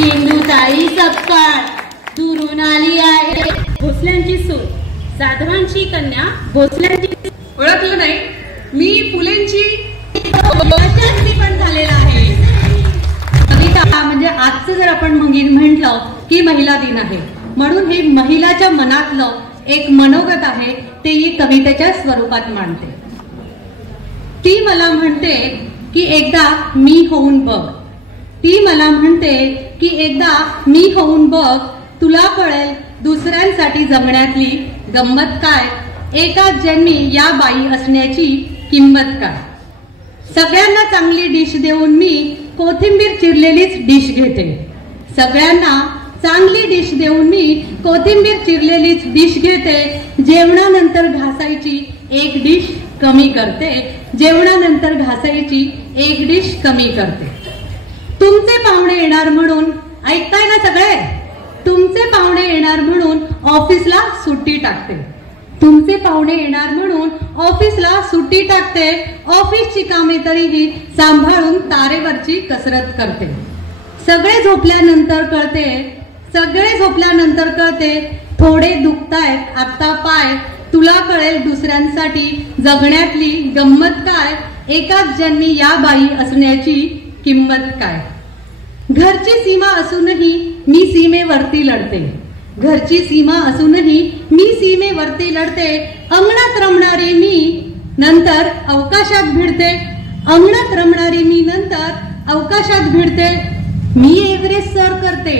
सिंधुताई सपकाळ दुरून आली आहे. भोसल्यांची सून, साधवांची कन्या, भोसल्यांची. ओळखलं नाही? मी फुलेंची पण झालेला आहे. म्हणजे आजचं जर आपण म्हटलं की महिला दिन आहे, म्हणून हे महिलाच्या मनातलं एक मनोगत आहे ते ही कवितेच्या स्वरूपात मांडते. ती मला म्हणते की एकदा मी होऊन बघ. ती मला म्हणते की एकदा मी होऊन बघ, तुला कळेल दुसऱ्यांसाठी जगण्यातली गंमत काय, एकाच जन्मी या बाई असण्याची किंमत काय. सगळ्यांना चांगली डिश देऊन मी कोथिंबीर चिरलेलीच डिश घेते. सगळ्यांना चांगली डिश देऊन मी कोथिंबीर चिरलेलीच डिश घेते. जेवणानंतर घासायची एक डिश कमी करते. जेवणानंतर घासायची एक डिश कमी करते. तुमचे पाहुणे येणार म्हणून, ऐकताय ना सगळे, तुमचे पाहुणे येणार म्हणून ऑफिसला सुट्टी टाकते. तुमचे पाहुणे येणार म्हणून ऑफिसला सुट्टी टाकते. ऑफिसची कामे तरीही सांभाळून तारेवरची कसरत करते. सगळे झोपल्यानंतर कळते थोडे दुखतायत आता पाय, तुला कळेल दुसऱ्यांसाठी जगण्यातली गंमत काय, एकाच जन्मी या बाई असण्याची किंमत काय. घरची सीमा असूनही मी सीमेवरती लढते. घरची सीमा असूनही मी सीमेवरती लढते. अंगणात रमणारी मी नंतर अवकाशात भिडते. अंगणात रमणारी मी नंतर अवकाशात भिडते. मी एव्हरेस्ट सर करते.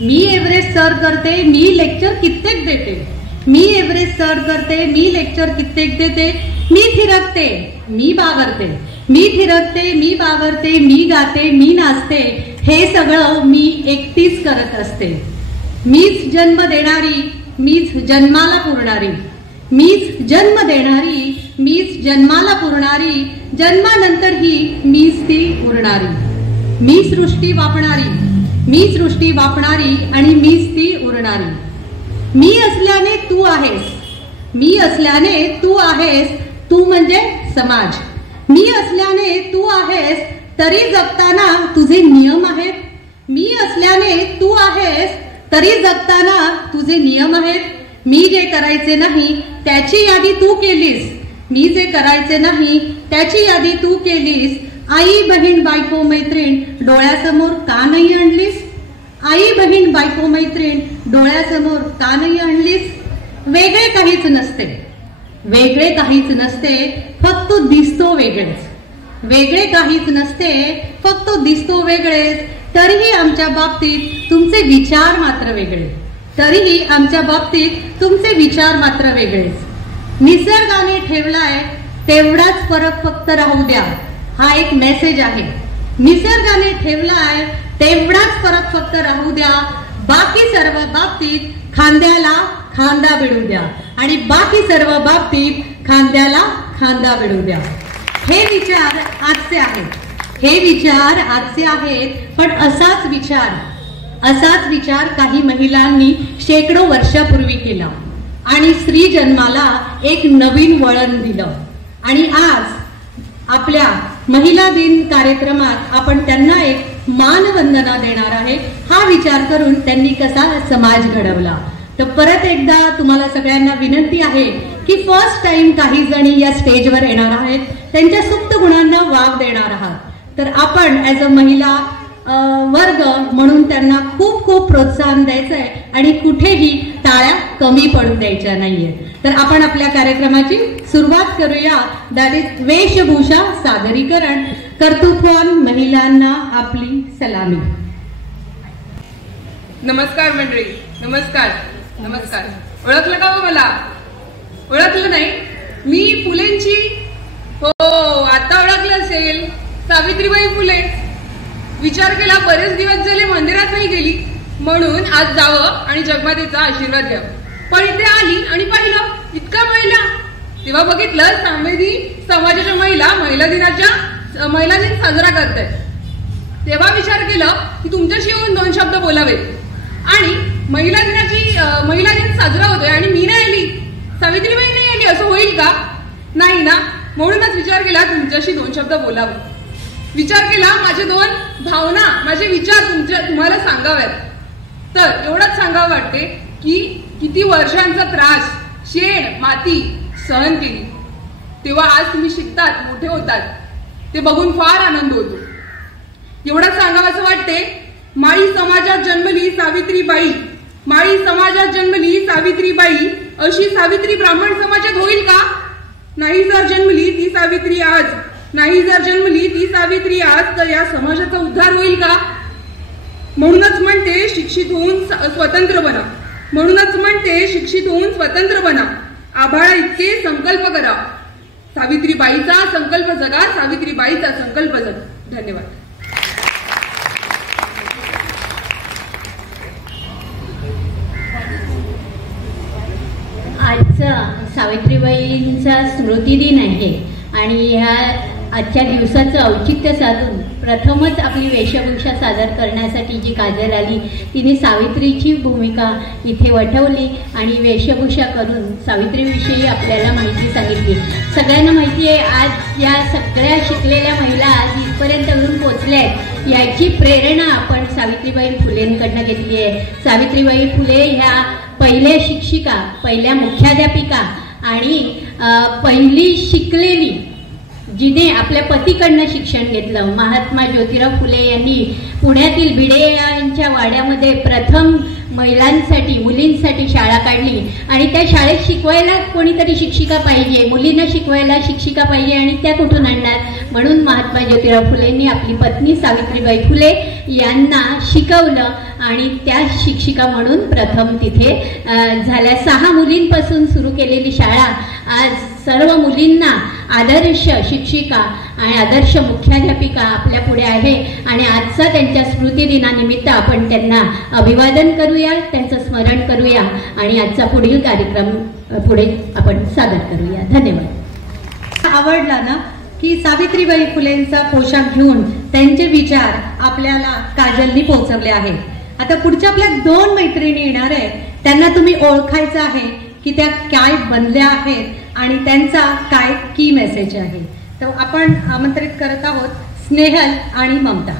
मी एव्हरेस्ट सर करते. मी लेक्चर कित्येक देते. मी एव्हरेस्ट सर करते. मी लेक्चर कित्येक देते. मी थिरकते. मी बावरते. मी थिरकते. मी बावरते. मी गाते. मी नाचते. हे सगळं मी एकटीच करत असते. मीच जन्म देणारी, मीच जन्माला पुरणारी. मीच जन्म देणारी, मीच जन्माला पुरणारी. जन्मानंतरही मीच ती उरणारी. मी सृष्टी वापणारी, मी सृष्टी वापणारी आणि मीच ती उरणारी. मी असल्याने तू आहेस. मी असल्याने तू आहेस. तू म्हणजे समाज. मी असल्याने तू आहेस तरी जगताना तुझे नियम आहेत. मी असल्याने तू आहेस तरी जगताना तुझे नियम आहेत. मी जे करायचे नाही त्याची यादी तू केलीस. मी जे करायचे नाही त्याची यादी तू केलीस. आई बहीण बायको मैत्रीण डोळ्यासमोर का नाही आणलीस. आई बहीण बायको मैत्रीण डोळ्यासमोर का नाही आणलीस. वेगळे काहीच नसते. वेगळे काहीच नसते, फक्त दिसतो वेगळेच. वेगळे काहीच नसते, फक्त दिसतो वेगळेच. तरीही आमच्या बाबतीत तुमचे विचार मात्र वेगळे. तरीही आमच्या बाबतीत तुमचे विचार मात्र वेगळेच. निसर्गाने ठेवलाय तेवढाच फरक फक्त राहू द्या, हा एक मेसेज आहे. निसर्गाने ठेवलाय तेवढाच फरक फक्त राहू द्या. बाकी सर्व बाबतीत खांद्याला खांदा भिडू द्या. आणि बाकी सर्व बाबतीत खांद्याला खांदा भिडू द्या. हे विचार आजचे आहेत. हे विचार आजचे आहेत. पण असाच विचार काही महिलांनी शेकडो वर्षापूर्वी केला आणि स्त्री जन्माला एक नवीन वळण दिलं. आणि आज आपल्या महिला दिन कार्यक्रमात आपण त्यांना एक मानवंदना देणार आहे. हा विचार करून त्यांनी कसा समाज घडवला. तर परत एकदा तुम्हाला सगळ्यांना विनंती आहे की फर्स्ट टाइम काही जणी या स्टेजवर येणार आहेत, त्यांच्या सुप्त गुणांना वाव देणार आहात. तर आपण ॲज अ महिला वर्ग म्हणून त्यांना खूप खूप प्रोत्साहन द्यायचंय आणि कुठेही टाळ्या कमी पडू द्यायच्या नाहीये. तर आपण आपल्या कार्यक्रमाची सुरुवात करूया. दॅट इज वेशभूषा सादरीकरण. कर्तृत्ववान महिलांना आपली सलामी. नमस्कार मंडळी. नमस्कार नमस्कार. ओळखलं का हो मला? ओळखलं नाही? मी फुलेंची. हो, आता ओळखलं असेल. सावित्रीबाई फुले. विचार केला बरेच दिवस झाले मंदिरात नाही गेली, म्हणून आज जावं आणि जगमातेचा आशीर्वाद घ्यावा. पण इथे आली आणि पाहिलं इतका महिला. तेव्हा बघितलं सामेदी समाजाच्या महिला दिन साजरा करतायत. तेव्हा विचार केला की तुमच्याशी येऊन 2 शब्द बोलावेत. आणि महिला दिन साजरा होतोय आणि मी नाही आली, सावित्रीबाई नाही आली, असं होईल का? नाही ना. म्हणूनच विचार केला तुमच्याशी 2 शब्द बोलावं. विचार केला माझे 2 भावना, माझे विचार तुम्हाला सांग. सांगाव्यात. तर एवढंच सांगावं वाटते की किती वर्षांचा त्रास, शेण, माती सहन केली, तेव्हा आज तुम्ही शिकतात, मोठे होतात, ते बघून फार आनंद होतो. एवढंच सांगावं असं वाटते, माळी समाजात जन्मली सावित्रीबाई, माळी समाजात जन्मली सावित्रीबाई, अशी सावित्री ब्राह्मण समाजात होईल का? नाही जर जन्मली ती सावित्री आज, नाही जर जन्मली ती सावित्री आज, तर या समाजाचा उद्धार होईल का? म्हणूनच म्हणते शिक्षित होऊन स्वतंत्र बना, म्हणूनच म्हणते शिक्षित होऊन स्वतंत्र बना, आभाळा इतके संकल्प करा, सावित्रीबाईचा संकल्प जगा, सावित्रीबाईचा संकल्प जगा. धन्यवाद. आजचा सावित्रीबाईंचा स्मृती दिन आहे आणि ह्या आजच्या दिवसाचं औचित्य साधून प्रथमच आपली वेशभूषा सादर करण्यासाठी जी काजल आली, तिने सावित्रीची भूमिका इथे वठवली आणि वेशभूषा करून सावित्रीविषयी आपल्याला माहिती सांगितली. सगळ्यांना माहिती आहे आज या सगळ्या शिकलेल्या महिला आज इथपर्यंत येऊन पोचल्या आहेत, याची प्रेरणा आपण सावित्रीबाई फुलेंकडनं घेतली आहे. सावित्रीबाई फुले ह्या पहिल्या शिक्षिका, पहिल्या मुख्याध्यापिका आणि पहिली शिकलेली जिने आपल्या पतीकडनं शिक्षण घेतलं. महात्मा ज्योतिराव फुले यांनी पुण्यातील भिडे यांच्या वाड्यामध्ये प्रथम महिलांसाठी, मुलींसाठी शाळा काढली आणि त्या शाळेत शिकवायला कोणीतरी शिक्षिका पाहिजे, मुलींना शिकवायला शिक्षिका पाहिजे आणि त्या कुठून आणणार? म्हणून महात्मा ज्योतिराव फुलेंनी आपली पत्नी सावित्रीबाई फुले यांना शिकवलं आणि त्या शिक्षिका म्हणून प्रथम तिथे झाल्या. 6 मुलींपासून सुरू केलेली शाळा आज सर्व मुलींना आदर्श शिक्षिका आणि आदर्श मुख्याध्यापिका आपल्या पुढे आहे आणि आजचा त्यांच्या स्मृतिदिनानिमित्त आपण त्यांना अभिवादन करूया, त्यांचं स्मरण करूया आणि आजचा पुढील कार्यक्रम पुढे आपण सादर करूया. धन्यवाद. आवडला ना की सावित्रीबाई फुलेंचा पोशाख घेऊन त्यांचे विचार आपल्याला काजलनी पोहोचवले आहेत. आता पुढच्या आपल्या 2 मैत्रिणी येणार आहेत, त्यांना तुम्ही ओळखायचं आहे की त्या काय बनल्या आहेत आणि त्यांचा काय की मेसेज आहे. तर आपण आमंत्रित करत आहोत स्नेहल आणि ममता.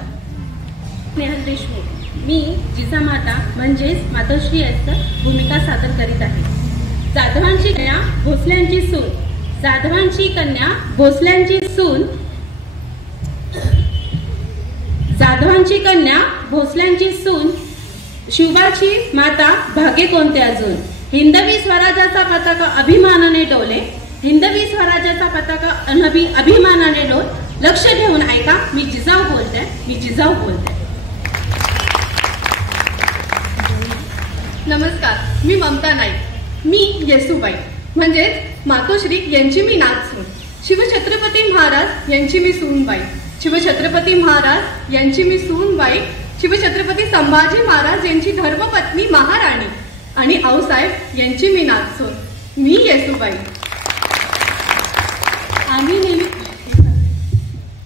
स्नेहल देशमुख. मी जिजामाता म्हणजेच मातोश्री यांचं भूमिका सादर करीत आहे. जाधवांची कन्या भोसल्यांची सून, जाधवांची कन्या भोसल्यांची सून, जाधवांची कन्या भोसल्यांची सून, शिवबाची माता भागे कोणते अजून. हिंदवी स्वराज्याचा पताका अभिमानाने डोले, हिंदवी स्वराज्याचा पताका अभिमानाने डोल. लक्ष ठेवून ऐका, मी जिजाऊ बोलते, मी जिजाऊ बोलते. नमस्कार, मी ममता नाईक. मी येसूबाई म्हणजेच मातोश्री यांची मी नातसून, शिवछत्रपती महाराज यांची मी सूनबाई, शिवछत्रपती महाराज यांची मी सूनबाई, शिवछत्रपती संभाजी महाराज यांची धर्मपत्नी महाराणी आणि आऊसाहेब यांची मी नातसून. मी येसूबाई.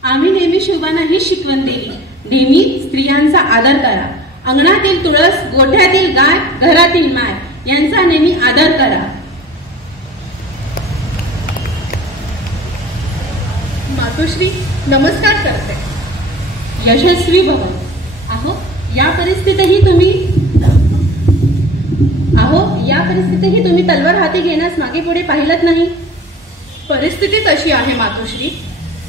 आम्ही नेहमी शोभाना ही शिकवण दिली, नेहमी स्त्रियांचा आदर करा. अंगणातील तुळस, गोठ्यातील गाय, घरातील माय यांचा नेहमी आदर करा. मातोश्री नमस्कार करते. यशस्वी भव. अहो या परिस्थितीतही तुम्ही तलवार हाती घेण्यास मागे पुढे पाहिलत नाही. परिस्थिती तशी आहे मातोश्री.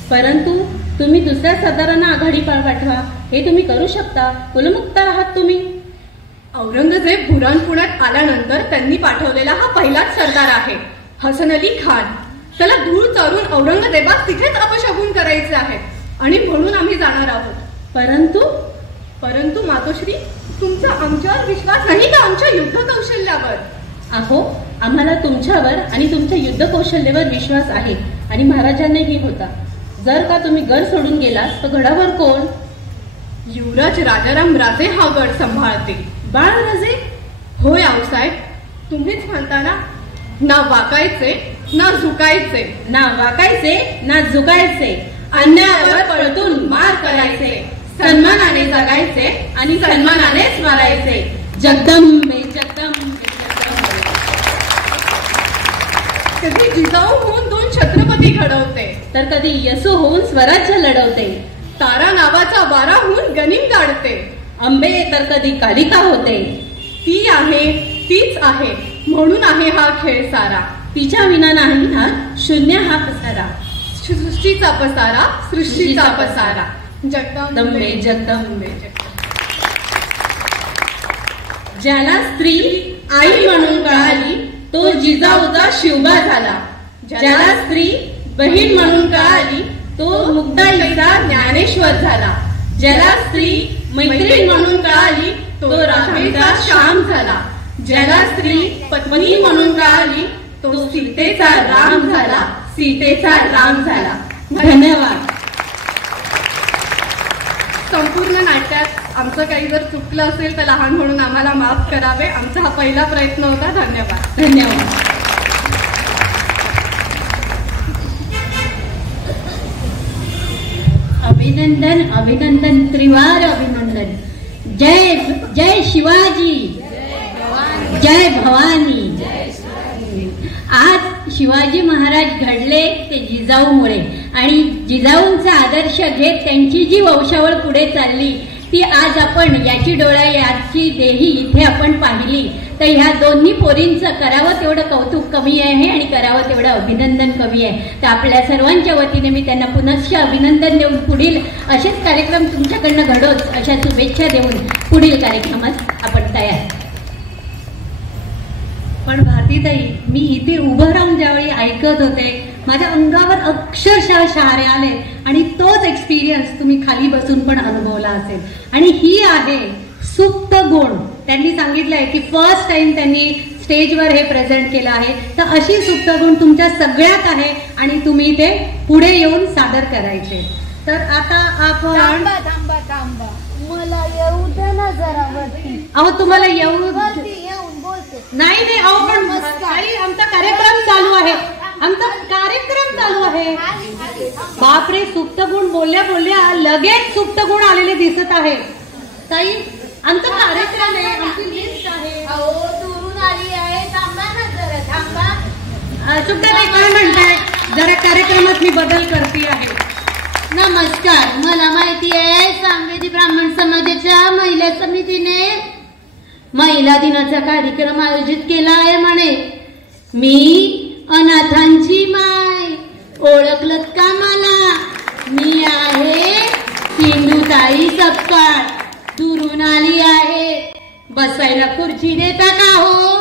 परंतु तुम्ही दुसऱ्या सरदारांना आघाडी पाठवा, हे तुम्ही करू शकता. कुलमुक्त आहात तुम्ही. औरंगजेब बुरानपुण्यात आल्यानंतर त्यांनी पाठवलेला हा पहिलाच सरदार आहे, हसन अली खान. त्याला धूळ चारून औरंगजेबास तिथेच अपशगुन करायचे आहे आणि म्हणून आम्ही जाणार आहोत. परंतु मातोश्री, तुमचा आमच्यावर विश्वास नाही का आमच्या युद्ध कौशल्यावर? अहो आम्हाला तुमच्यावर आणि तुमच्या युद्ध कौशल्यावर विश्वास आहे आणि महाराजांनाही होता. जर का तुम्ही गड सोडून गेलात तर गडावर कोण? युवराज राजाराम राजे हा गड सांभाळतील. बाळराजे? होय आऊसाहेब, तुम्हीच म्हणता ना, ना वाकायचे ना झुकायचे, ना वाकायचे ना झुकायचे, अन्यायावर पळतून मार करायचे, सन्मानाने जगायचे आणि सन्मानानेच मारायचे. जगदंबे जगदंबे जगदंबे. कधी जिजाऊ होऊन 2 छत्रपती घडवते, तर कधी यसू होऊन स्वराज्य लढवते. तारा नावाचा वारा होऊन गनिम काढते, आंबे तर कधी कालिका होते. ती आहे, तीच आहे, म्हणून आहे हा खेळ सारा. तिच्या विना नाही हा शून्य हा पसारा. सृष्टीचा पसारा, सृष्टीचा पसारा. जगदंबे जगदंबे. ज्याला स्त्री आई म्हणून कळाली तो जिजाऊचा शिवबा झाला. ज्याला स्त्री बहीण म्हणून कळाली तो मुक्ताईचा ज्ञानेश्वर झाला. ज्याला स्त्री मैत्रीण म्हणून कळाली तो राखेचा श्याम झाला. ज्याला स्त्री पत्नी म्हणून कळाली तो सीतेचा राम झाला. सीतेचा राम झाला. धन्यवाद. संपूर्ण नाट्यात आमचं काही जर चुकलं असेल तर लहान म्हणून आम्हाला माफ करावे. आमचा हा पहिला प्रयत्न होता. धन्यवाद. धन्यवाद. अभिनंदन अभिनंदन त्रिवार अभिनंदन. जय जय शिवाजी, जय भवानी. आज शिवाजी महाराज घडले ते जिजाऊमुळे आणि जिजाऊंचा आदर्श घेत त्यांची जी वंशावळ पुढे चालली ती आज आपण याची डोळा याची देही इथे आपण पाहिली. तर ह्या दोन्ही पोरींचं करावं तेवढं कौतुक कमी आहे आणि करावं तेवढं अभिनंदन कमी आहे. तर आपल्या सर्वांच्या वतीने मी त्यांना पुनश्च अभिनंदन देऊन पुढील असेच कार्यक्रम तुमच्याकडनं घडोच अशा शुभेच्छा देऊन पुढील कार्यक्रमात आपण तयार. पण भारतीताई, मी इथे उभं राहून ज्यावेळी ऐकत होते माझ्या अंगावर अक्षरशः शहारे आले आणि तोच एक्सपिरियन्स तुम्ही खाली बसून पण अनुभवला असेल. आणि ही आहे सुप्त गुण. त्यांनी सांगितलंय की फर्स्ट टाइम त्यांनी स्टेजवर हे प्रेझेंट केलं आहे. तर अशी सुप्त गुण तुमच्या सगळ्यात आहे आणि तुम्ही ते पुढे येऊन सादर करायचे. तर आता आपण थांबा थांबा, मला येऊ दे ना जरा वरती. अहो तुम्हाला येऊ येऊन बोलते. नाही नाही, अहो पण आमचा कार्यक्रम चालू आहे. आमचा कार्यक्रम चालू आहे. बापरे, सुप्त गुण बोलल्या बोलल्या लगेच सुप्त गुण आलेले दिसत आहे. ताई, आमचा कार्यक्रम आहे, आमची लिस्ट आहे. अहो दुरून आली आहे. थांबा ना जरा, थांबा. सुप्ताताई काय म्हणताय? जरा कार्यक्रमात मी बदल करते आहे. नमस्कार. मला माहिती आहे सांगली ब्राह्मण समाजाच्या महिला समितीने महिला दिनाचा कार्यक्रम आयोजित केला आहे म्हणे. मी अनाथांची माय, ओळखलत का मला? मी आहे सिंधुताई सपकाळ. दुरून आली आहे. बसायला खुर्ची देता का हो?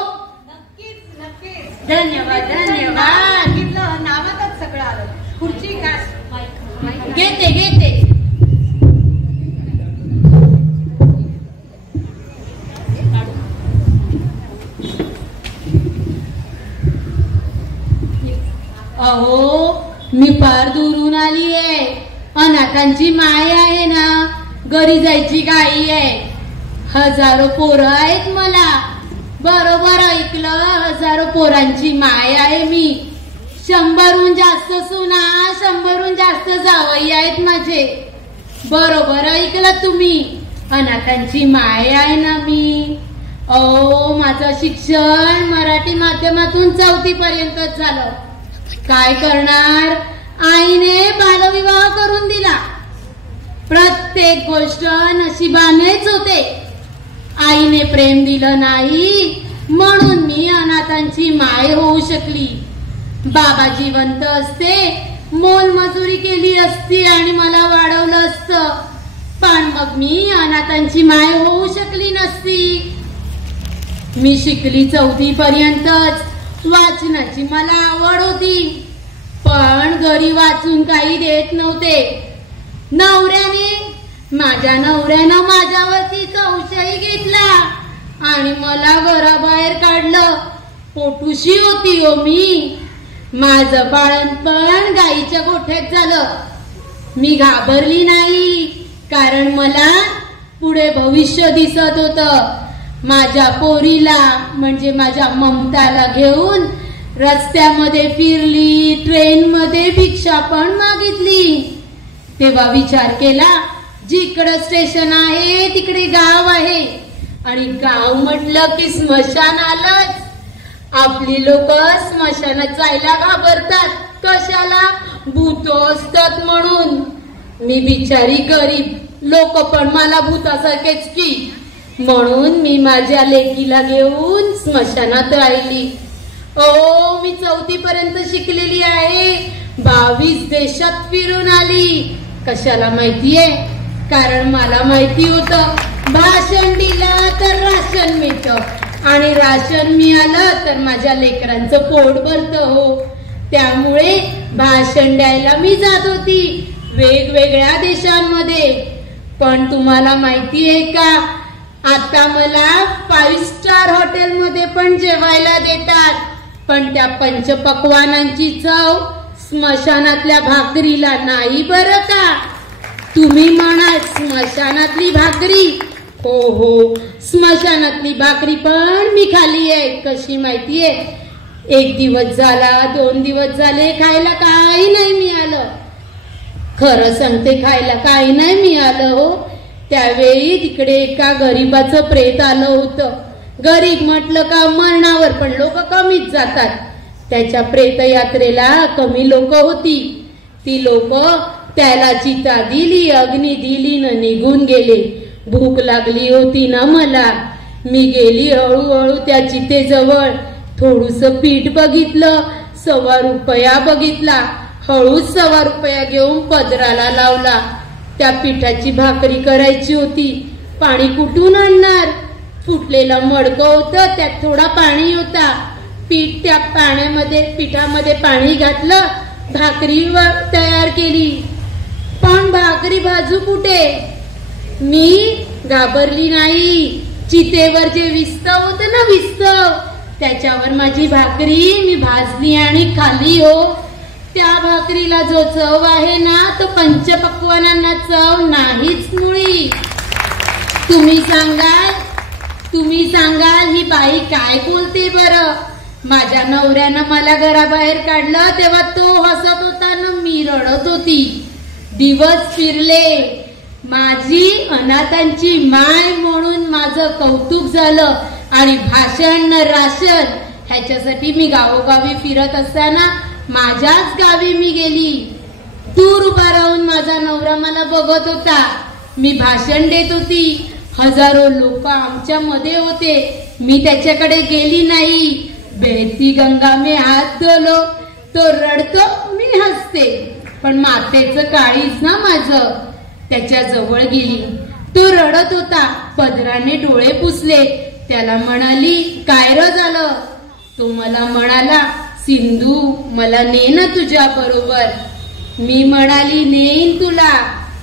नक्कीच नक्कीच. धन्यवाद धन्यवाद. नावातच सगळं आलं. खुर्ची काय घेते घेते. अहो मी फार दुरून आली आहे. अनाथांची माय आहे ना, घरी जायची घाई आहे. हजारो पोरं आहेत मला. बरोबर ऐकलं, हजारो पोरांची माय आहे मी. 100हून जास्त सुना, 100हून जास्त जावई आहेत माझे. बरोबर ऐकलं तुम्ही, अनाथांची माय आहे ना मी. अहो माझं शिक्षण मराठी माध्यमातून 4थी पर्यंतच झालं. काय करणार, आईने बालविवाह करून दिला. प्रत्येक गोष्ट नशिबानेच होते. आईने प्रेम दिलं नाही म्हणून मी अनाथांची माय होऊ शकली. बाबा जिवंत असते, मोलमजुरी केली असती आणि मला वाढवलं असतं, पण मग मी अनाथांची माय होऊ शकली नसती. मी शिकली 4थी पर्यंतच. वाचनाची मला आवड होती, पण घरी वाचून काही देत नव्हते. माझ्या नवऱ्यानं माझ्यावरती संशय घेतला आणि मला घराबाहेर काढलं. पोटुशी होती हो मी. माझं बाळणपण गाईच्या गोठ्यात झालं. मी घाबरली नाही, कारण मला पुढे भविष्य दिसत होतं. माझ्या पोरीला म्हणजे माझ्या ममताला घेऊन रस्त्यामध्ये फिरली, ट्रेनमध्ये भिक्षा पण मागितली. तेव्हा विचार केला, जिकडं स्टेशन आहे तिकडे गाव आहे आणि गाव म्हटलं की स्मशान आलंच. आपली लोक स्मशानात जायला घाबरतात. कशाला? भूत असतात म्हणून. मी बिचारी गरीब लोक पण मला भूतासारखेच की. म्हणून मी माझ्या लेकीला घेऊन स्मशानात राहिली. ओ मी 4थी पर्यंत शिकलेली आहे. 22 देशात फिरून आली. कशाला माहितीये? कारण मला माहिती होतं भाषण दिलं तर राशन मिळतं आणि राशन मिळालं तर माझ्या लेकरांचं पोट भरतं. हो, त्यामुळे भाषण द्यायला मी जात होती वेगवेगळ्या देशांमध्ये. पण तुम्हाला माहितीये का, आता मला 5 स्टार हॉटेलमध्ये पण जेवायला देतात. पण त्या पंचपक्वानांची चव स्मशानातल्या भाकरीला नाही बरं का. तुम्ही म्हणाल स्मशानातली भाकरी? हो हो, स्मशानातली भाकरी पण मी खाल्ली आहे. कशी माहितीये? 1 दिवस झाला, 2 दिवस झाले, खायला काही नाही मिळालं. खरं सांगते, खायला काही नाही मिळालं. हो, त्यावेळी तिकडे एका गरीबाचं प्रेत आलं होतं. गरीब म्हटलं का मरणावर पण लोक कमीच जातात. त्याच्या प्रेतयात्रेला कमी लोक होती. ती लोक त्याला चिता दिली, अग्नी दिली न निघून गेले. भूक लागली होती ना मला. मी गेली हळूहळू त्या चितेजवळ. थोडूस पीठ बघितलं, ₹1.25 बघितला. हळूच ₹1.25 घेऊन पदराला लावला. त्या पिठाची भाकरी करायची होती. पाणी कुठून आणणार? फुटलेलं मडकं होतं, त्यात थोडा पाणी होता. पीठ त्या पिठामध्ये पाणी घातलं, भाकरी तयार केली. पण भाकरी भाजू कुठे? मी घाबरली नाही. चितेवर जे विस्तव होतं ना, विस्तव, त्याच्यावर माझी भाकरी मी भाजली आणि खाल्ली. हो, त्या भाकरीला जो चव आहे ना, तो पंचपक्वानांना चव नाहीच मुळी. तुम्ही सांगाल ही बाई काय बोलते बरं? माझ्या नवऱ्यानं मला घराबाहेर काढलं तेव्हा तो हसत होता ना मी रडत होती. दिवस फिरले. माझी अनाथांची माय म्हणून माझं कौतुक झालं आणि भाषण न राशन ह्याच्यासाठी मी गावोगावी फिरत असताना माझ्याच गावी मी गेली. दूर उभा राहून माझा नवरा मला बघत होता. मी भाषण देत होती. हजारो लोक आमच्या मध्ये होते. मी त्याच्याकडे गेली नाही. बहती गंगा में हात धोलो, तो रडतो, मी हसते. पण मातेचं काळीच ना माझं. त्याच्या जवळ गेली. तो रडत होता. पदराने डोळे पुसले. त्याला म्हणाली, काय र झालं? तो मला म्हणाला, सिंधू मला ने ना तुझ्या बरोबर. मी म्हणाली, नेईन तुला,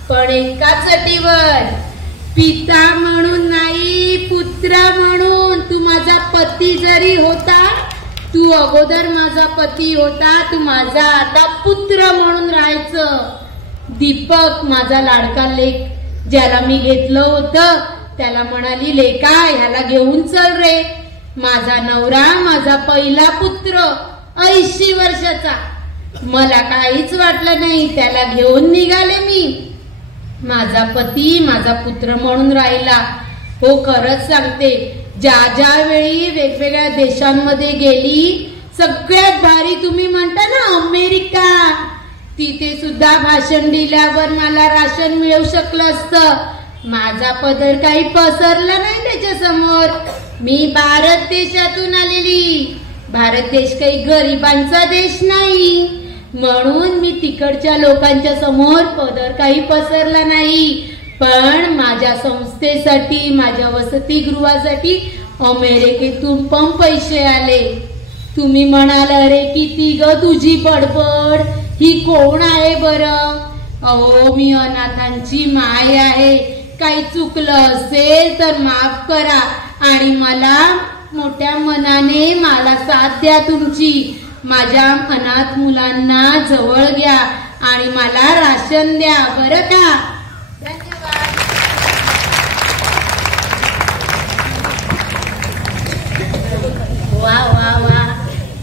पण एकाच अटीवर. पिता म्हणून नाही, पुत्र म्हणून. तू माझा पती जरी होता, तू अगोदर माझा पती होता, तू माझा आता पुत्र म्हणून राहायचं. दीपक माझा लाडका लेक, ज्याला मी घेतलं होतं, त्याला म्हणाली, लेका ह्याला घेऊन चल रे. माझा नवरा, माझा पहिला पुत्र, 80 वर्षाचा. मला काहीच वाटलं नाही. त्याला घेऊन निघाले मी. माझा पती माझा पुत्र म्हणून राहिला. हो, खरंच सांगते, ज्या वेळी वेगवेगळ्या देशांमध्ये गेली, सगळ्यात भारी तुम्ही म्हणता ना अमेरिका, तिथे सुद्धा भाषण दिल्यावर मला राशन मिळू शकलं असतं. माझा पदर काही पसरला नाही त्याच्या समोर. मी भारत देशातून आलेली. भारत देश काही गरिबांचा देश नाही, म्हणून मी तिकडच्या लोकांच्या समोर पदर काही पसरला नाही. पण माझ्या संस्थेसाठी, माझ्या वसतिगृहासाठी अमेरिकेतून पण पैसे आले. तुम्ही म्हणाल, अरे किती ग तुझी बडबड, ही कोण आहे बरं? अहो, मी अनाथांची माय आहे. काही चुकलं असेल तर माफ करा आणि मला मोठ्या मनाने मला साथ द्या तुमची. माझ्या अनाथ मुलांना जवळ घ्या आणि मला राशन द्या, बरं का? धन्यवाद. वा वा वा,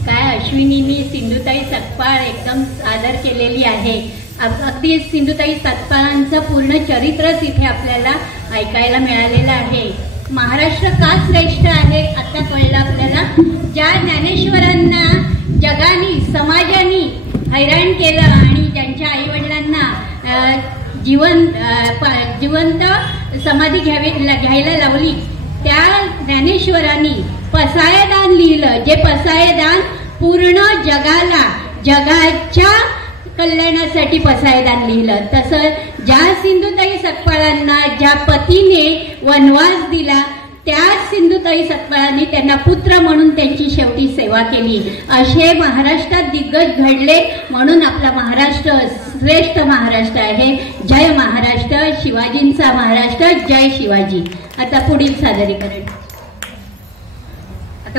काय अश्विनीनी सिंधुताई सकपाळ एकदम सादर केलेली आहे. अगदी सिंधुताई सकपाळांचं पूर्ण चरित्रच इथे आपल्याला ऐकायला मिळालेलं आहे. महाराष्ट्र का श्रेष्ठ आहे आता कळलं आपल्याला. ज्या ज्ञानेश्वरांना जगाने, समाजाने हैराण केलं आणि ज्यांच्या आईवडिलांना जिवंत समाधी घ्यायला लावली, त्या ज्ञानेश्वरांनी पसायदान लिहिलं, जे पसायदान पूर्ण जगाच्या कल्याणासाठी पसायदान लिहिलं. तसं ज्या सिंधुताई सतपाळांना ज्या पतीने वनवास दिला, त्याच सिंधुताई सतपाळांनी त्यांना पुत्र म्हणून त्यांची शेवटी सेवा केली. असे महाराष्ट्रात दिग्गज घडले, म्हणून आपला महाराष्ट्र श्रेष्ठ महाराष्ट्र आहे. जय महाराष्ट्र, शिवाजींचा महाराष्ट्र, जय शिवाजी. आता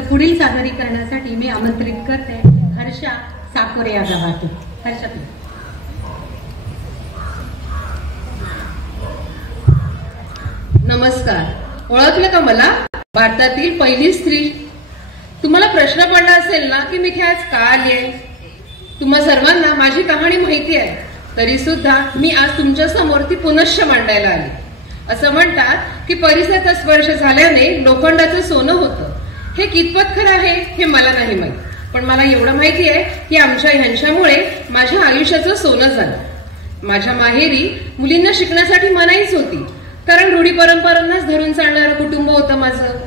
पुढील सादरीकरणासाठी मी आमंत्रित करते हर्षा साकोरे या गावातून. हर्षा, नमस्कार. ओळखलं का मला? भारतातील पहिली स्त्री. तुम्हाला प्रश्न पडला असेल ना की मी आज का आली आहे. तुम्हा सर्वांना माझी कहाणी माहिती आहे, तरी सुद्धा मी आज तुमच्या समोर ती पुनश्च मांडायला आली. असं म्हणतात की परिसराचा स्पर्श झाल्याने लोखंडाचं सोनं होतं. हे कितपत खरं आहे हे मला नाही माहित, पण मला एवढं माहिती आहे की आमच्या ह्यांच्यामुळे माझ्या आयुष्याचं सोनं झालं. माझ्या माहेरी मुलींना शिकण्यासाठी मनाईच होती, कारण रूढी परंपरांनाच धरून चालणारं कुटुंब होतं माझं.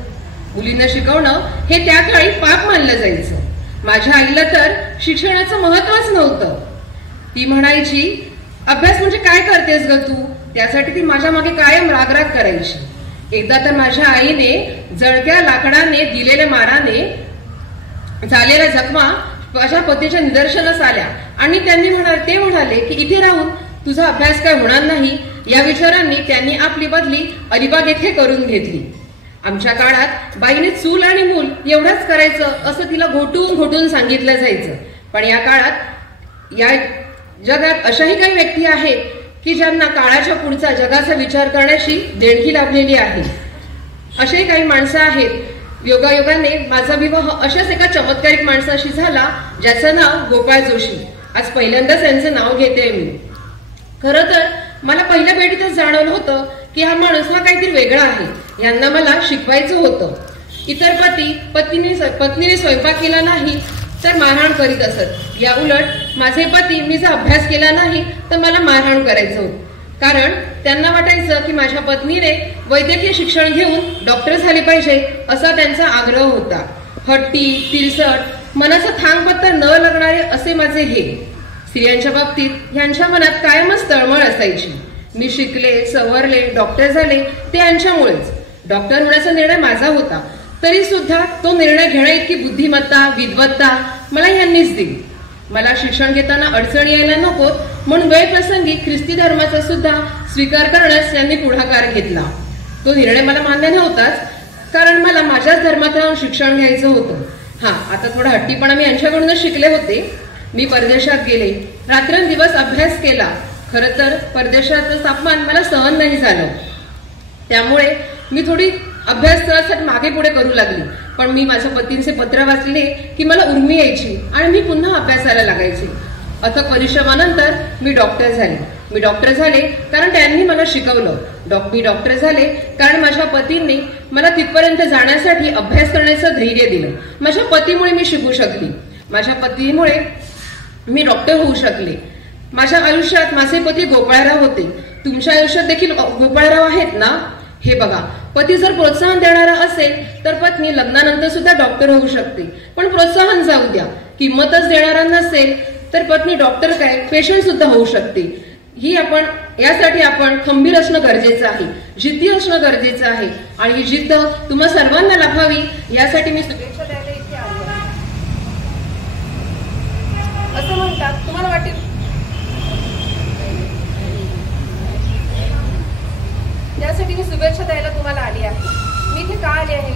मुलींना शिकवणं हे त्या काळी पाप मानलं जायचं. माझ्या आईला तर शिक्षणाचं महत्वच नव्हतं. ती म्हणायची, अभ्यास म्हणजे काय करतेस ग तू? त्यासाठी ती माझ्या मागे कायम रागराग करायची. एकदा तर माझ्या आईने जळक्या लाकडाने दिलेल्या माराने झालेल्या जखमा माझ्या पतीच्या निदर्शनास आल्या आणि ते म्हणाले की इथे राहून तुझा अभ्यास काय होणार नाही. या विचारांनी त्यांनी आपली बदली अलिबाग येथे करून घेतली. आमच्या काळात बाईने चूल आणि मूल एवढंच करायचं असं तिला घोटून सांगितलं जायचं. पण या काळात या जगात अशाही काही व्यक्ती आहेत की ज्यांना काळाच्या पुढचा जगाचा विचार करण्याची देणगी लाभलेली आहे. असे काही माणसं आहेत. योगायोगाने माझा विवाह अशाच एका चमत्कारिक माणसाशी झाला, ज्याचं नाव गोपाळ जोशी. आज पहिल्यांदाच त्यांचं नाव घेते मी. खरं तर मला पहिल्या भेटीतच जाणवलं होतं की हा माणूस हा काहीतरी वेगळा आहे. यांना मला शिकवायचं होतं. इतर पत्नीने स्वयंपाक केला नाही तर मारहाण करीत असत. या उलट माझे पती मी जर अभ्यास केला नाही तर मला मारहाण करायचं होतं, कारण त्यांना वाटायचं की माझ्या पत्नीने वैद्यकीय शिक्षण घेऊन डॉक्टर झाले पाहिजे असा त्यांचा आग्रह होता. हट्टी, तिरसट, मनाचा थांगपत्ता न लागणारे असे माझे हे. स्त्रियांच्या बाबतीत यांच्या मनात कायमच तळमळ असायची. मी शिकले, सवरले, डॉक्टर झाले ते यांच्यामुळेच. डॉक्टर होण्याचा निर्णय माझा होता, तरी सुद्धा तो निर्णय घेण्या इतकी बुद्धिमत्ता, विद्वत्ता मला यांनीच दिली. मला शिक्षण घेताना अडचणी यायला नकोत म्हणून वेळ प्रसंगी ख्रिस्ती धर्माचा सुद्धा स्वीकार करण्यास यांनी पुढाकार घेतला. तो निर्णय मला मान्य नव्हताच, कारण मला माझ्याच धर्मात राहून शिक्षण घ्यायचं होतं. आता थोडा हट्टीपणा मी यांच्याकडूनच शिकले होते. मी परदेशात गेले, रात्रंदिवस अभ्यास केला. खरं तर परदेशाचं तापमान मला सहन नाही झालं, त्यामुळे मी थोडी अभ्यासासाठी मागे पुढे करू लागली. पण मी माझ्या पतींचे पत्र वाचले की मला उर्मी यायची आणि मी पुन्हा अभ्यासाला लागायचे. अथक परिश्रमानंतर मी डॉक्टर झाले कारण त्यांनी मला शिकवलं. मी डॉक्टर झाले कारण माझ्या पतींनी मला तिथपर्यंत जाण्यासाठी अभ्यास करण्याचं धैर्य दिलं. माझ्या पतीमुळे मी शिकू शकली. माझ्या पतीमुळे मी डॉक्टर होऊ शकले. माझ्या आयुष्यात माझे पती गोपाळराव होते. तुमच्या आयुष्यात देखील गोपाळराव आहेत ना? हे बघा, पती जर प्रोत्साहन देणारा असेल तर पत्नी लग्नानंतर सुद्धा डॉक्टर होऊ शकते. पण प्रोत्साहन जाऊ द्या, किंमतच देणारा नसेल तर पत्नी डॉक्टर काय, पेशंट सुद्धा होऊ शकते. यासाठी आपण खंबीर असणं गरजेचं आहे, जिद्दी असणं गरजेचं आहे. आणि ही जिद्द तुम्हा सर्वांना लाभावी यासाठी मी शुभेच्छा द्यायला इथे आले. असं म्हणतात, तुम्हाला वाटेल त्यासाठी मी शुभेच्छा द्यायला तुम्हाला आली आहे. मी इथे का आली आहे?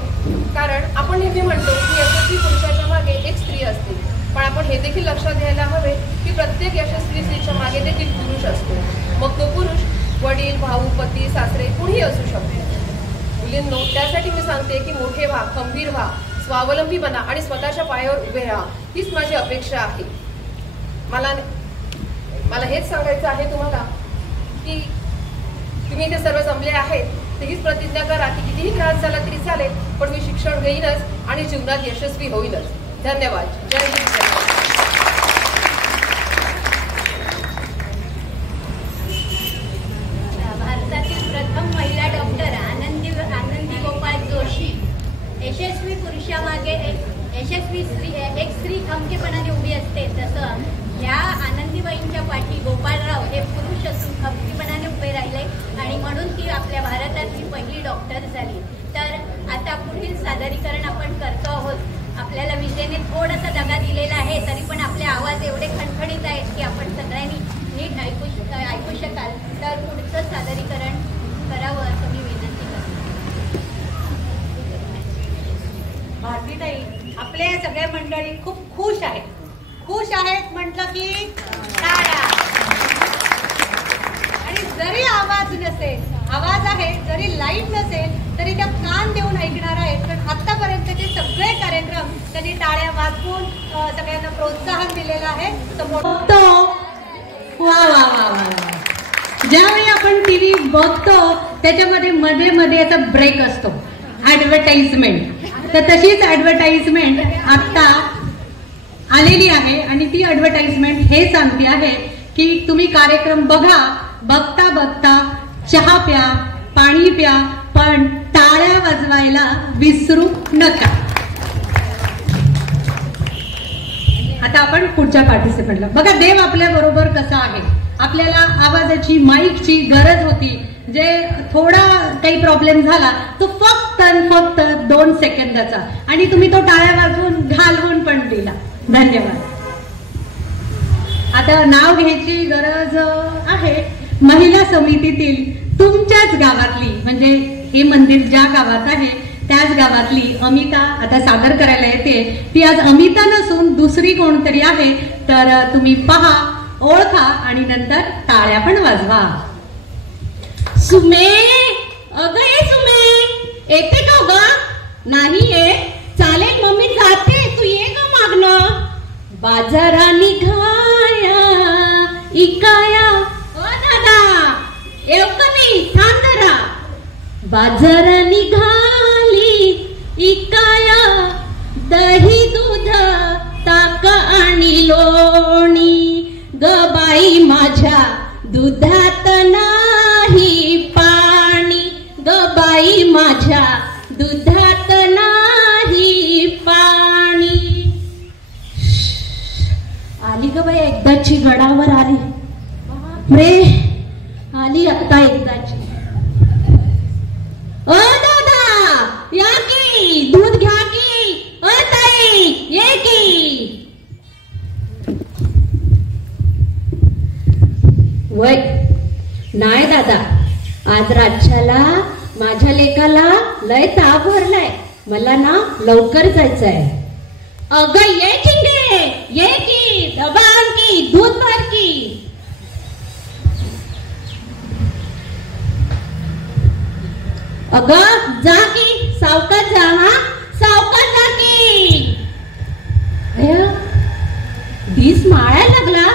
कारण आपण नेहमी म्हणतो की यशस्वी पुरुषाच्या मागे एक स्त्री असते, पण आपण हे देखील लक्षात घ्यायला हवे की प्रत्येक यशस्वी स्त्रीच्या मागे देखील पुरुष असतो. मग तो पुरुष वडील, भाऊ, पती, सासरे कुणीही असू शकतो. मुलींनो, त्यासाठी मी सांगते की मोठे व्हा, खंबीर व्हा, स्वावलंबी बना आणि स्वतःच्या पायावर उभे राहा. हीच माझी अपेक्षा आहे. मला हेच सांगायचं आहे तुम्हाला की तुम्ही इथे सर्व जमले आहेत, तर हीच प्रतिज्ञा करा की कितीही त्रास झाला तरी चालेल, पण मी शिक्षण घेईनच आणि जीवनात यशस्वी होईनच. धन्यवाद. जय हिंद. यशस्वी पुरुषामागे यशस्वी स्त्री एक स्त्री खमकेपणाने उभी असते, तसं ह्या आनंदीबाईंच्या पाठी गोपाळराव हे पुरुष असून खमकेपणाने उभे राहिले आणि म्हणून ती आपल्या भारतातली पहिली डॉक्टर झाली. तर आता पुढील सादरीकरण आपण करतो आहोत. आपल्याला विजेने थोडासा दगा दिलेला आहे, तरी पण आपले आवाज एवढे खणखणीत आहेत की आपण सगळ्यांनी नीट ऐकू शकाल. तर पुढचं सादरीकरण करावं असं मी विनंती करते. भारतीताई, आपले सगळे मंडळी खूप खुश आहेत. खुश आहेत म्हटलं की टाळ्या. आणि जरी आवाज नसेल, आवाज आहे, जरी लाईट नसेल तरी त्या कान देऊन ऐकणार आहेत. पण आतापर्यंतचे सगळे कार्यक्रम त्यांनी टाळ्या वाजवून सगळ्यांना प्रोत्साहन दिलेलं आहे. वा वा वा वा. ज्यावेळी आपण टीव्ही बघतो त्याच्यामध्ये मध्ये मध्ये याचा ब्रेक असतो, ऍडव्हर्टाइजमेंट. तर तशीच ऍडव्हर्टाइजमेंट आता आलेली आहे आणि ती ऍडव्हर्टाइजमेंट हे सांगते आहे की तुम्ही कार्यक्रम बघा, बघता बघता चहा प्या, पाणी प्या, पण टाळ्या वाजवायला विसरू नका. आता आपण पुढच्या पार्टिसिपंटला बघा. देव आपल्या बरोबर कसा आहे. आपल्याला आवाजाची, माईकची गरज होती. जे थोडा काही प्रॉब्लेम झाला तो फक्त 2 सेकंदाचा, आणि तुम्ही तो टाळ्या वाजवून घालवून पण दिला. धन्यवाद. आता नाव घ्यायची गरज आहे. महिला समितीतील तुमच्याच गावातली, म्हणजे हे मंदिर ज्या गावात आहे त्याच गावातली अमिता आता सादर करायला येते. ती आज अमिता नसून दुसरी कोणतरी आहे. तर तुम्ही पहा, ओळखा आणि नंतर टाळ्या पण वाजवा. सुमे, अगं ये सुमे, येते का ग? नाही ये. चालेल मम्मी जाते, तू ये ग मागणं. बाजारा निघाया इकाया. ओ दादा, येऊ का मी? थांब जरा. बाजारा निघाली इकाया, दही दूध ताक आणि लोणी. ग बाई माझ्या दुधात नाही पाणी. ग बाई माझ्या दुधात नाही पाणी. आली ग बाई एकदाची, गडावर आली रे. आली आत्ता एकदाची. ओ दादा, या की, दूध घ्या की. ओ ताई, ये की. वय नाही दादा, आज रातच्याला माझ्या लेकाला लय ताप भरलाय. मला ना लवकर जायचंय. अगं ये चिंगे, ये की, डबा आण की, दूध भर की. अगं जा की, सावकाश जा. हा, सावकाश जा की. दिस माळायला लागला.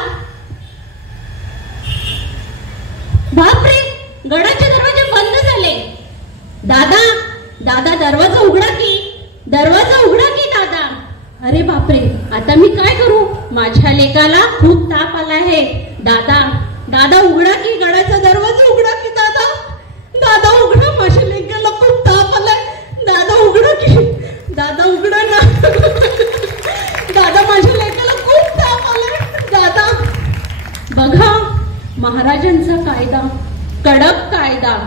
बापरे, गडाचे दरवाजे बंद झाले. दादा, दादा दरवाजा उघडा की, दरवाजा उघडा की दादा. अरे बापरे, आता मी काय करू? माझ्या लेकाला खूप ताप आला आहे. दादा, दादा उघडा की, गडाचा दरवाजा उघडा की दादा. दादा उघडा, माझ्या लेकाला खूप ताप आलाय. दादा उघडा की, दादा उघडा ना. दादा माझ्या लेकाला खूप ताप आलाय. दादा बघा, महाराजांचा कायदा, कडक कायदा.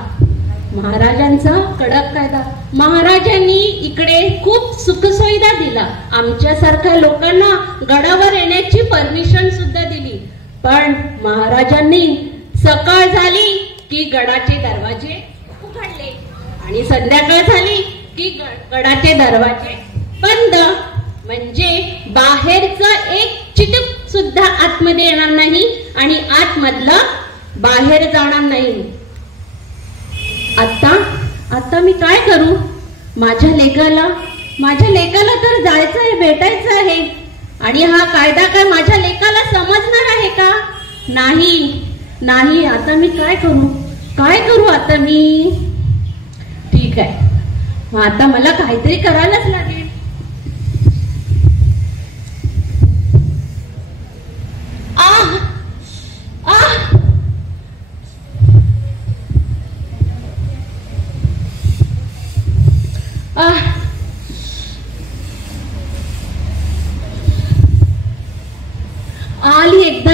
महाराजांचा कडक कायदा. महाराजांनी इकडे खूप सुखसुविधा दिला. आमच्यासारख्या लोकांना गडावर येण्याची परमिशन सुद्धा दिली. पण महाराजांनी सकाळ झाली की गडाचे दरवाजे उघडले आणि संध्याकाळ झाली की गडाचे दरवाजे बंद. म्हणजे बाहेरचं एक चिटूक सुद्धा आतमध्ये येणार नाही आणि आतमधलं बाहेर जाणार नाही. आता मी काय करू? माझ्या लेकाला तर जायचं आहे, भेटायचं आहे. आणि हा कायदा काय माझ्या लेकाला समजणार आहे का? नाही. आता मी काय करू आता मी? ठीक आहे, मग आता मला काहीतरी करायलाच लागेल.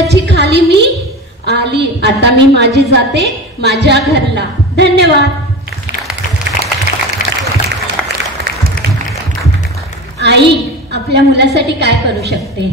उसाची खाली मी आली, आता मी माझी जाते माझ्या घरला. धन्यवाद. आई आपल्या मुलासाठी काय करू शकते,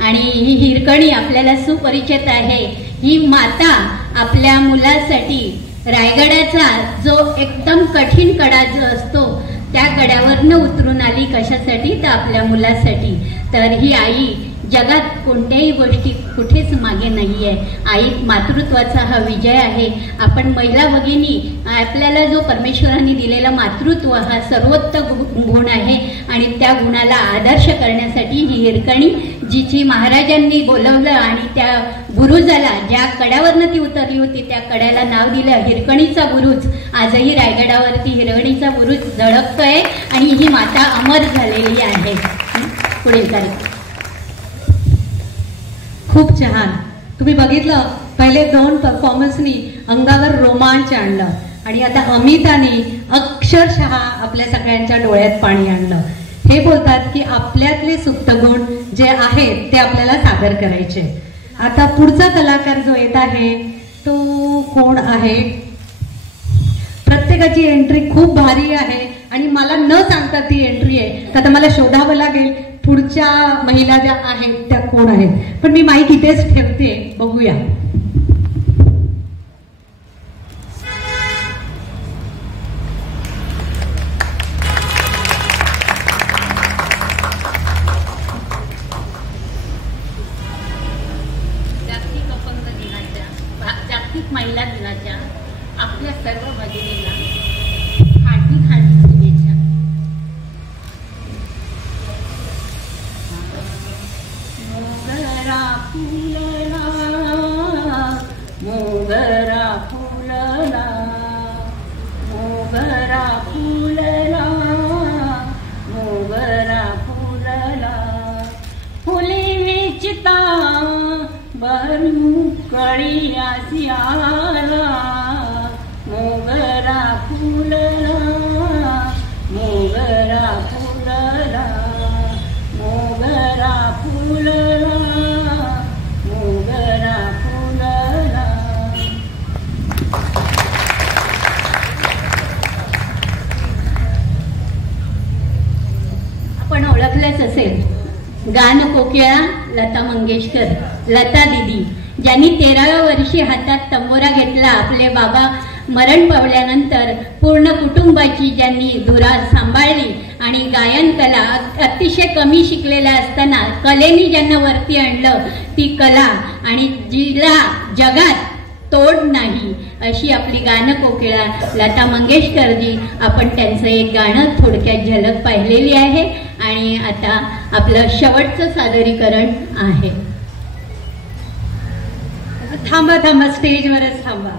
आणि ही हिरकणी आपल्याला सुपरिचित आहे. ही माता आपल्या मुलासाठी रायगडाचा जो एकदम कठीण कडा जो असतो त्या कड्यावरनं उतरून आली. कशासाठी? तर आपल्या मुलासाठी. तर ही आई जगात कोणत्याही गोष्टी कुठेच मागे नाही आहे. आई मातृत्वाचा हा विजय आहे. आपण महिला भगिनी, आपल्याला जो परमेश्वरांनी दिलेला मातृत्व हा सर्वोत्तम गुण आहे, आणि त्या गुणाला आदर्श करण्यासाठी ही हिरकणी, जिची महाराजांनी बोलवलं आणि त्या बुरुजाला, ज्या कड्यावरनं ती उतरली होती त्या कड्याला नाव दिलं हिरकणीचा बुरुज. आजही रायगडावरती हिरकणीचा बुरुज झळकतोय आणि ही माता अमर झालेली आहे. पुढील कार्यक्रम. खूप छान. तुम्ही बघितलं, पहिले 2 परफॉर्मन्सनी अंगावर रोमांच आणलं, आणि आता अमिताने अक्षरशः आपल्या सगळ्यांच्या डोळ्यात पाणी आणलं. हे बोलतात की आपल्यातले सुप्त गुण जे आहेत ते आपल्याला सादर करायचे. आता पुढचा कलाकार जो येत आहे तो कोण आहे? प्रत्येकाची एंट्री खूप भारी आहे, आणि मला न सांगता ती एंट्री आहे, तर आता मला शोधावं लागेल पुढच्या महिला ज्या आहेत त्या कोण आहेत. पण मी माईक इथेच ठेवते, बघूया. जागतिक महिला दिनाच्या आपल्या सर्व भगिनींना हार्दिक हार्दिक शुभेच्छा. मोगरा फुलला, मोगरा फुलला, मोगरा फुलला, मोगरा फुलला, फुले वेचता बरू कळी आसियाला, मोगरा फुलला, मोगरा फुलला, मोगरा फुलला, मोगरा फुलला. आपण ओळखलंच असेल, गान कोकिळा लता मंगेशकर, लता दिदी, ज्यांनी 13व्या वर्षी हातात तंबोरा घेतला. आपले बाबा मरण पावल्यानंतर पूर्ण कुटुंबाची ज्यांनी धुरा सांभाळली, आणि गायन कला अतिशय कमी शिकलेल्या असताना कलेनी ज्यांना वरती आणलं, ती कला, आणि जिला जगात तोड नाही अशी आपली गाणं कोकिळा लता मंगेशकरजी. आपण त्यांचं एक गाणं थोडक्यात झलक पाहिलेली आहे, आणि आता आपलं शेवटचं सादरीकरण आहे. थांबा थांबा, स्टेजवरच थांबा.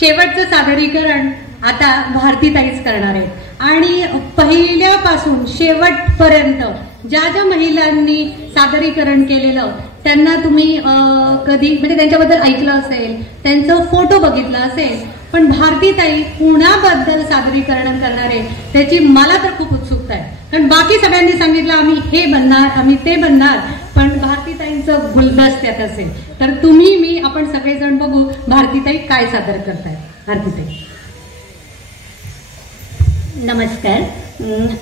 शेवटचं सादरीकरण आता भारतीताईच करणार आहे, आणि पहिल्यापासून शेवटपर्यंत ज्या ज्या महिलांनी सादरीकरण केलेलं त्यांना तुम्ही कधी म्हणजे त्यांच्याबद्दल ऐकलं असेल, त्यांचं फोटो बघितला असेल, पण भारतीताई कुणाबद्दल सादरीकरण करणार आहे त्याची मला तर खूप उत्सुकता आहे. कारण बाकी सगळ्यांनी सांगितलं आम्ही हे बनणार, आम्ही ते बनणार, पण भारतीताईंचं गुलदस्त्यात असेल. तर तुम्ही मी आपण सगळेजण बघू भारतीताई काय सादर करताय. भारतीताई नमस्कार.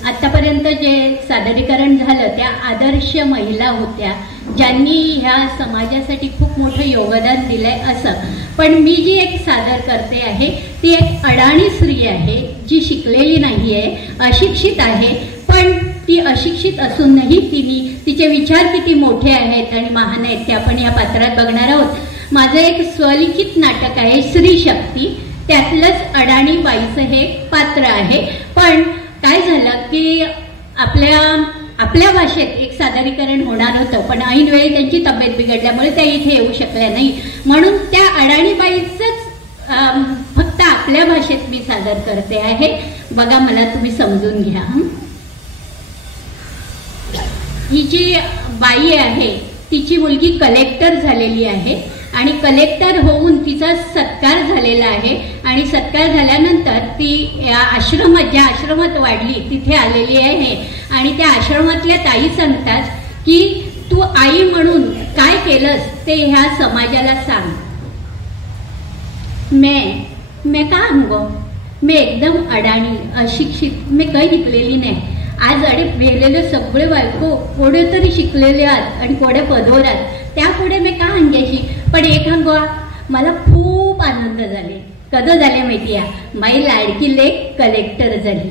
आतापर्यंत जे सादरीकरण झालं त्या आदर्श महिला होत्या, ज्यांनी ह्या समाजासाठी खूप मोठं योगदान दिलंय असं. पण मी जी एक सादर करते आहे ती एक अडाणी स्त्री आहे, जी शिकलेली नाही आहे, अशिक्षित आहे. पण ती अशिक्षित असूनही तिचे विचार किती मोठे आहेत आणि महान आहेत ते आपण या पात्रात बघणार आहोत. माझं एक स्वलिखित नाटक आहे स्त्री शक्ती, त्यातलंच अडाणी बाईचं हे पात्र आहे. पण काय झालं की आपल्या भाषेत एक सादरीकरण होणार होतं, पण ऐनवेळी त्यांची तब्येत बिघडल्यामुळे त्या इथे येऊ शकल्या नाही. म्हणून त्या अडाणी बाईचंच फक्त आपल्या भाषेत मी सादर करते आहे. बघा, मला तुम्ही समजून घ्या. ही जी बाई आहे तिची मुलगी कलेक्टर झालेली आहे, आणि कलेक्टर होऊन तिचा सत्कार झालेला आहे. आणि सत्कार झाल्यानंतर ती ज्या आश्रमात वाढली तिथे आलेली आहे. आणि त्या आश्रमातल्या ताई सांगतात की तू आई म्हणून काय केलंस ते ह्या समाजाला सांग. मैं का सांगो, मी एकदम अडाणी अशिक्षित, मी काही शिकलेली नाही. आज अडे भेलेले सगळे बायको कोडे तरी शिकलेले आहात आणि कोडे पदवर आहात, त्यापुढे मी का सांगायची. पण एक सांगो, मला खूप आनंद झाले. कधी झाले माहिती आहे, माई लाडकी लेक कलेक्टर झाली.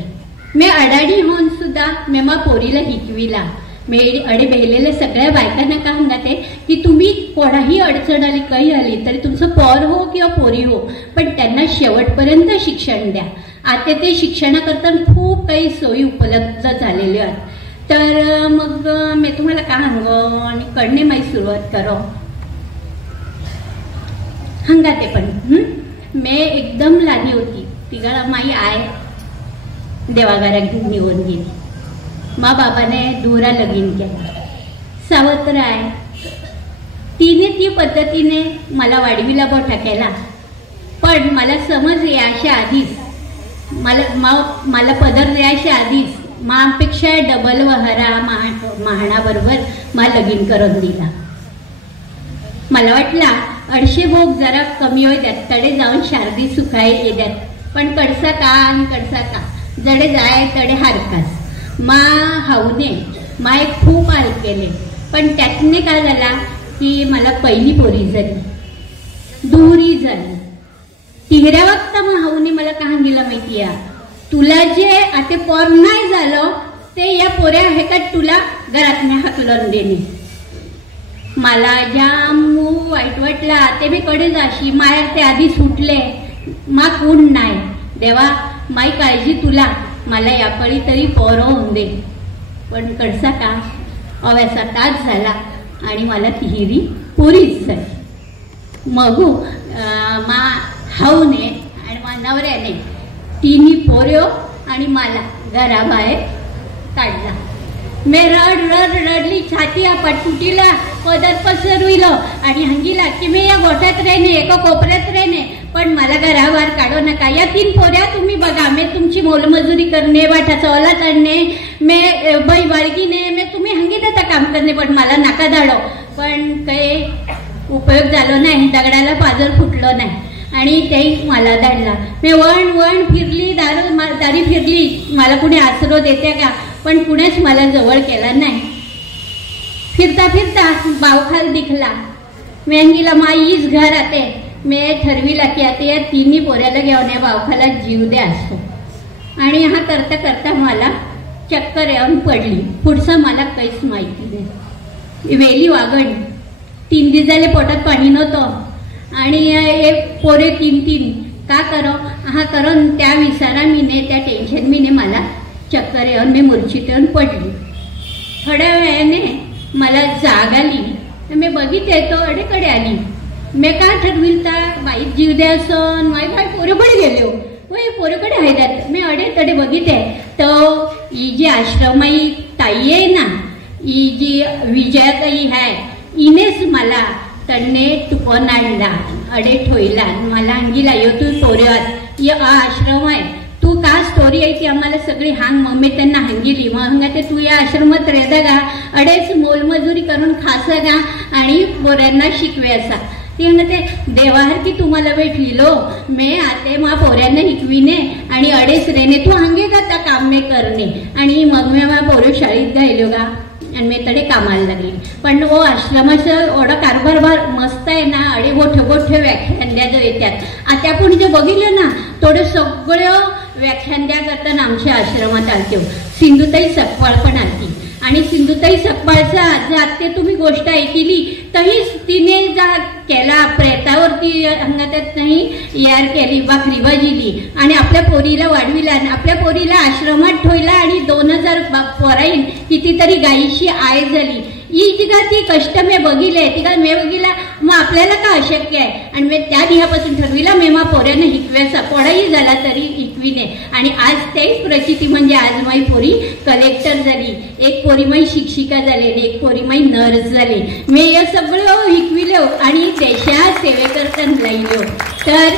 मी अडाणी होऊन सुद्धा मी मा पोरीला शिकविला. मी अडे बेलेले सगळ्या बायकांना का सांगते की तुम्ही कोणाही अडचण आली काही आली तरी तुमचं पोर हो किंवा पोरी हो, पण त्यांना शेवटपर्यंत शिक्षण द्या. आता ते शिक्षणाकरता खूप काही सोयी उपलब्ध झालेल्या आहेत. तर मग मी तुम्हाला का सांगो आणि कडने माई सुरुवात करो सांगाते. पण मी एकदम लादी होती. तिघा माई आय देवाघरात घेऊन निघून गेली. मा बाबाने दुरा लगीन केला. सावत्र आहे. तिने ती पद्धतीने मला वाढवीला बोटा केला. पण मला समज याच्या आधीच मला पदर द्यायच्या आधीच मापेक्षा डबल वहरा महाणाबरोबर मला लगीन करून दिला. मला वाटला अडशे भोग जरा कमी होय द्यात, तडे जाऊन शारदी सुखाय येद्यात. पण कडसा का आणि कडसा का जडे जाय तडे हारकास. मा हाऊने माय खूप हाल केले. पण त्यातने काय झाला की मला पहिली पोरी झाली, दुरी झाली. तिहऱ्या वाजता मग हाऊने मला का सांगितलं माहिती आहे, तुला जे आता पोर नाही झालं ते या पोऱ्या आहे का तुला घरात नाही हाकलून देणे. मला जाम वाईट वाटला. ते मी कडे जाशी माया ते आधी सुटले. मा कोण नाही. देवा माई काळजी तुला, मला यापळी तरी पोरं होऊन दे. पण कडसा का अव्यासा तास झाला आणि मला तिहिरी पोरीच झाली. मग मा हाऊने आणि मा नवऱ्याने तिन्ही पोऱ्यो आणि मला घराबाहेर काढला. मी रडली. छाती आपट तुटीला, पदर पसरविलं आणि हंगीला की मी या गोठ्यात राहणे, एका कोपऱ्यात राहणे, पण मला घराबाहेर काढू नका. या 3 पोऱ्या तुम्ही बघा. मी तुमची मोलमजुरी करणे, वाटाचा ओला चढणे, मी बाई बाळगीने, मी तुम्ही हंगी देता काम करणे, पण मला नका धाडो. पण काही उपयोग झाला नाही. दगडाला पाजर फुटलं नाही आणि तेही मला धाडला. मी वण फिरली, दारी फिरली. मला कुणी आसरो देते का, पण कुणीच मला जवळ केला नाही. फिरता फिरता बावखाल दिखला. मी अंगीला माईच घर आते. मी ठरविला की आता या 3 पोऱ्याला घेऊन या बावखाला जीव द्या असतो. आणि हा करता करता मला चक्कर येऊन पडली. पुढचं मला काहीच माहिती नाही. वेली वागण 3 दिवस झाले, पोटात पाणी नव्हतं आणि एक पोरे 3 का करो हा करून त्या विचारा मीने, त्या टेन्शन मीने मला चक्कर येऊन मी मूर्छित येऊन पडली. थोड्या वेळाने मला जाग आली. मी बघितले तो अडेकडे आली. मी का ठरविल तर बाई जीव द्या असन, माई बाई पोरेकडे गेले हो, पोरेकडे आहे त्यात. मी अडे तडे बघितले तर ही जी आश्रमाई ताई आहे ना, ही जी विजयाताई आहे, इनेच मला तडने टुपन आणला, अडे ठोयला. मला अंगीला यो तू पोऱ्यात ये आश्रम आहे, तू का स्टोरी आहे ती आम्हाला सगळी हांग. मग मी त्यांना हंगिली. मग हंगाते तू या आश्रमात रेदा गा, अडेच मोलमजुरी करून खासा गा आणि पोऱ्यांना शिकवे असा. ती म्हणते देवासारखी तुम्हाला भेटली मी आते मा पोऱ्यांना शिकविणे आणि अडेच रेने तू हंगे का त्या काम नाही करणे. आणि मग मी मा पोरे शाळेत गायलो गा आणि मी तडे कामाला लागली. पण ओ आश्रमाचं एवढा कारभार मस्त आहे ना. अडे गोठे व्याख्यान द्या जो येतात. आता आपण जे बघितलं ना थोडं सगळं व्याख्यान द्या करताना आमच्या आश्रमात आलते. सिंधुताई सकपाळ पण आलती आणि सिंधुताई सकपाळचा जाते तुम्ही गोष्ट ऐकली तरीच तिने जा केला प्रेतावरती अंगात नाही यार केली, भाकरी भाजिली आणि आपल्या पोरीला वाढविला आणि आपल्या पोरीला आश्रमात ठेवला आणि 2000 पोराईन कितीतरी गायीची आय झाली. ही तिका ती कष्ट मी बघिले, तिका मी बघिला. मग आपल्याला का अशक्य आहे. आणि मी त्या दिहापासून ठरविला मी मा पोऱ्यानं हिकव्याचा कोणाही झाला तरी हिकविने. आणि आज तेच प्रचिती म्हणजे आज माई पोरी कलेक्टर झाली, एक पोरी माई शिक्षिका झाली, एक पोरी माई नर्स झाली. मी हे सगळं हिकविलो आणि देशा सेवेकरता लायलो. तर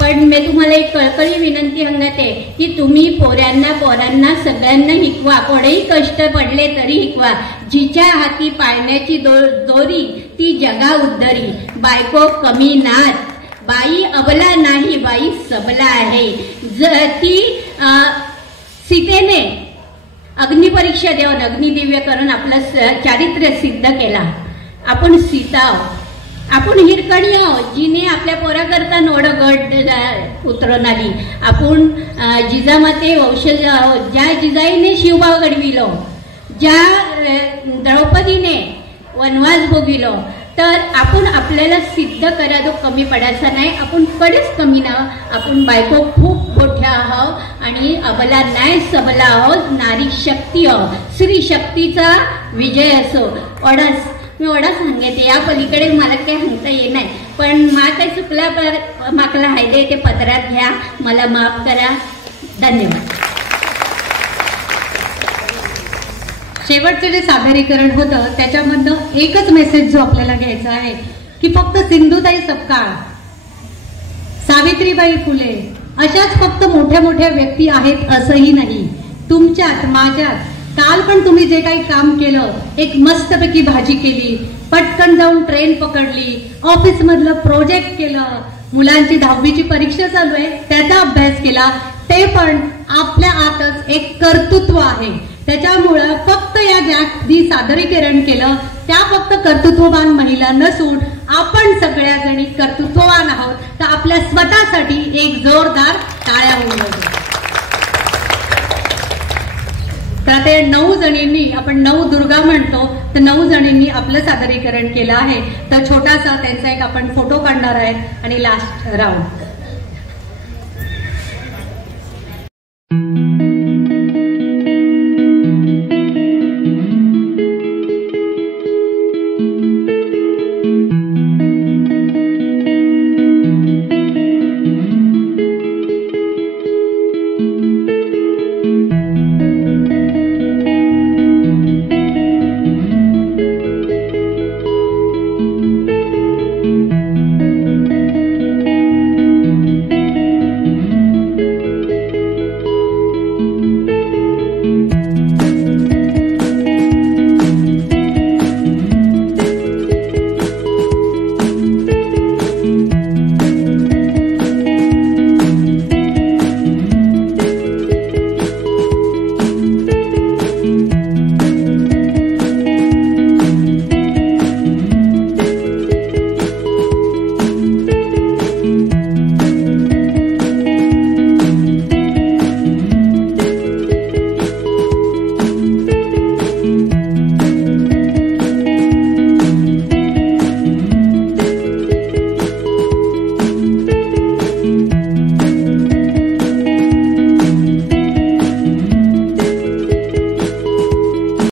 पण मी तुम्हाला एक कळकळी विनंती सांगते की तुम्ही पोरांना सगळ्यांना हिकवा. कोणेही कष्ट पडले तरी हिकवा. जिच्या हाती पाळण्याची दोरी ती जगा उद्धरी. बायको कमी नाच, बाई अबला नाही, बाई सबला आहे. ती सीतेने अग्निपरीक्षा देऊन अग्निदिव्य करून आपलं चारित्र्य सिद्ध केला. आपण सीता, आपण हिरकणी आहोत जिने आपल्या पोराकरता नोड गड उतरून आली. आपण जिजामाते वंशज आहोत, ज्या जिजाईने शिवभाव घडविलो, ज्या द्रौपदीने वनवास भोगिलो. तर आपण आपल्याला सिद्ध करा, तो कमी पडायचा नाही. आपण कधीच कमी ना, आपण बायको खूप मोठ्या आहोत आणि अबला नाही सबला आहोत. नारी शक्ती आहोत, स्त्री शक्तीचा विजय असो. मी एवढा सांगते, या पलीकडे मला काही सांगता येत नाही. पण मा काही चुकला तर माकला हायदे ते पत्रात घ्या, मला माफ करा. धन्यवाद. शेवटचं जे सादरीकरण होतं त्याच्यामधनं एकच मेसेज जो आपल्याला घ्यायचा आहे की फक्त सिंधुताई सपकाळ, सावित्रीबाई फुले अशाच फक्त मोठ्या मोठ्या व्यक्ती आहेत असंही नाही. तुमच्यात माझ्यात काल पण तुम्ही जे काही काम केलं, एक मस्तपैकी भाजी केली, पटकन जाऊन ट्रेन पकडली, ऑफिस मधलं प्रोजेक्ट केलं, मुलांची 10वीची परीक्षा चालू आहे त्याचा अभ्यास केला, ते पण आपल्या आतच एक कर्तृत्व आहे. त्याच्यामुळं फक्त या ज्या सादरीकरण केलं त्या फक्त कर्तृत्ववान महिला नसून आपण सगळ्या जणी कर्तृत्ववान आहोत. तर आपल्या स्वतःसाठी एक जोरदार टाळ्या होऊन जातो. तर ते 9 जणींनी, आपण 9 दुर्गा म्हणतो, तर 9 जणींनी आपलं सादरीकरण केलं आहे. तर छोटासा त्यांचा एक आपण फोटो काढणार आहे आणि लास्ट राऊंड.